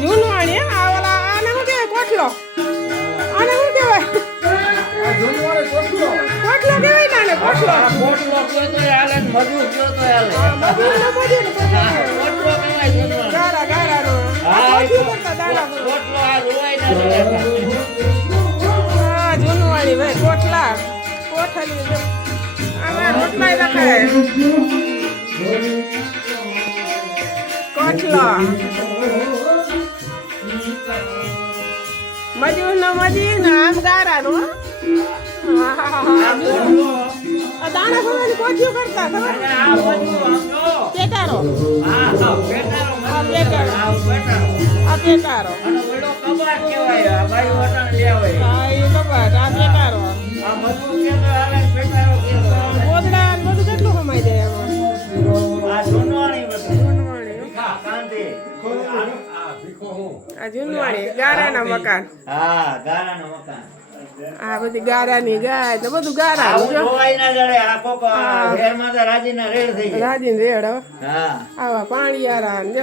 જૂનવાણી આ ઓલા આને શું કહેવાય કોટલો આને શું કહેવાય કોટલો કહેવાય ને કોટલો ગારા ગારા નો જૂનવાણી ભાઈ કોટલા કોઠલી આમાં રોટલા રખાય કોટલો મજૂર નો મજી ને આમ ગારા નો દાણા ભરવાની કોઠીઓ કરતા ખબર પેટારો આ પેટારો ગોદડા બધું કેટલું કમાઈ જાય એમાં આ જૂનવાણી ગારાના મકાન આ બધી ગારાની ગાય તો બધું ગારા રાજીન રેડ આવા પાણીયારા ને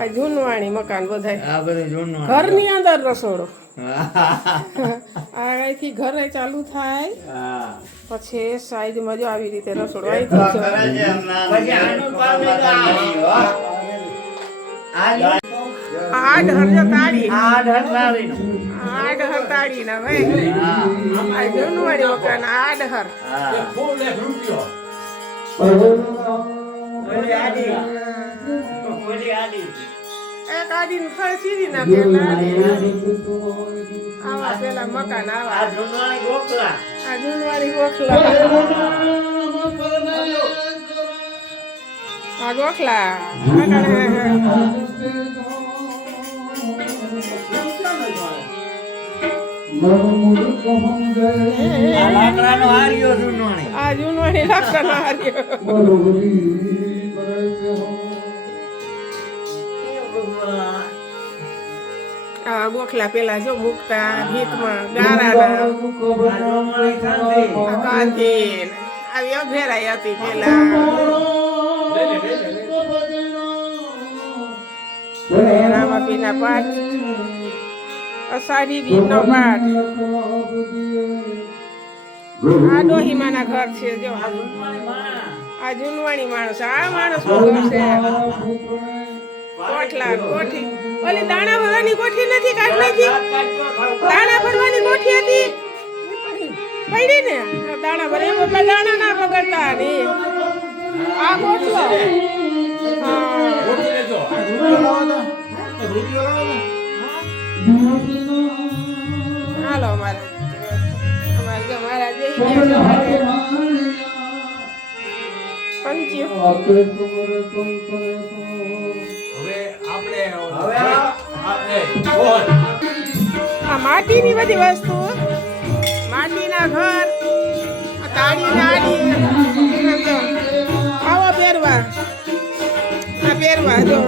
આ જૂનવાણી મકાન બધા ઘરની અંદર રસોડો અહીંથી ઘરે ચાલુ થાય પછી સાઈડમાં જો આવી રીતે રસોડો આઠ હરતાળી ના ભાઈ જૂનવાણી મકાન આડહર એક આડી ને ફળ સીધી નાખે આવા પેલા મકાન આવા આ જૂનવાણી ગોખલા આ ગોખલા આ જૂનવાણી લાકડાનો હાર્યો ગોખલા પેલા જો મૂકતા ભીતમાં ગારા કાંધી આવી અભેરાઈ હતી પેલા રામાપીના પાઠ અષાઢી બીજનો પાઠ આ ડોહીમાના ઘર છે જો આ જૂનવાણી માણસ આ માણસ છે કોટલા કોઠી ઓલી દાણા ભરવાની કોઠી નથી કાઢ નાખી દાણા ભરવાની કોઠી હતી પડી ને દાણા ભરે દાણા ના પકડતા ને આ કોટલો હાલો અમારે મારા જઈ આ માટીની બધી વસ્તુ માટીના ઘર તાળી નાડી આવો પહેરવા આ પહેરવા જો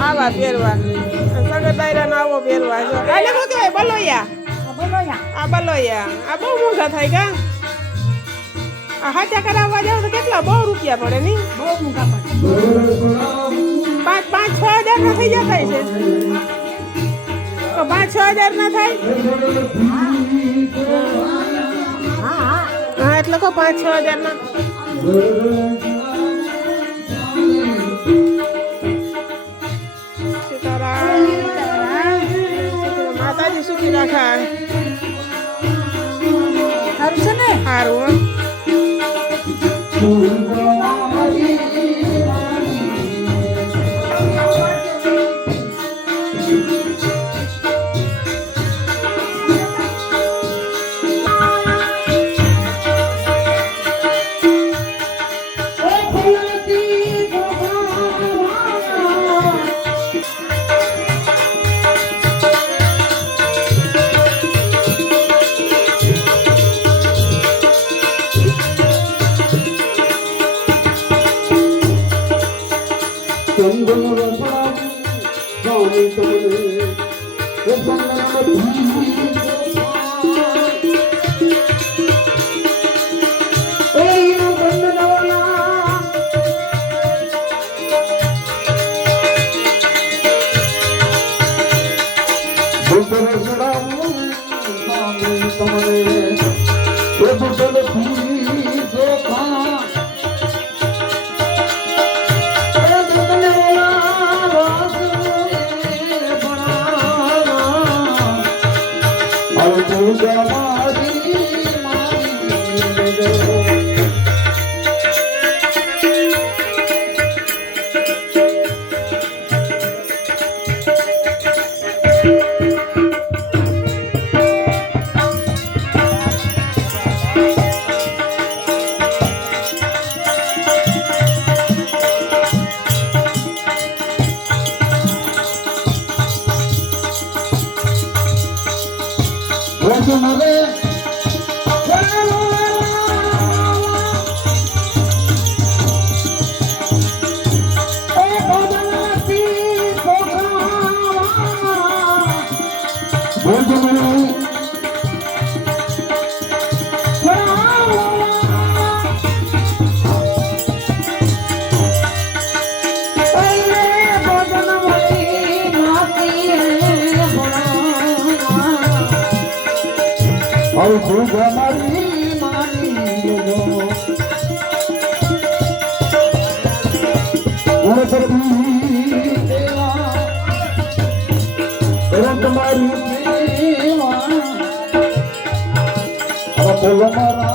આવા પહેરવા સગતાયરાનો આવો પહેરવા જો આને શું કહેવાય બલોયા આ બલોયા આ બહુ મોંઘા થાય કા આ હાચા કરાવવા જાવ તો કેટલા બહુ રૂપિયા પડે નહીં બહુ મોંઘા પડે 5-6 હજાર ના થઈ જતા છે તો 5-6 હજાર ના થાય હા એટલે કહો 5-6 હજાર ના માતાજી સુખી રાખા સારું છે ને સારું अर्जुन रे और भूख हमारी मानी तुम्हारी सेवा बोलो मारा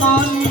मानी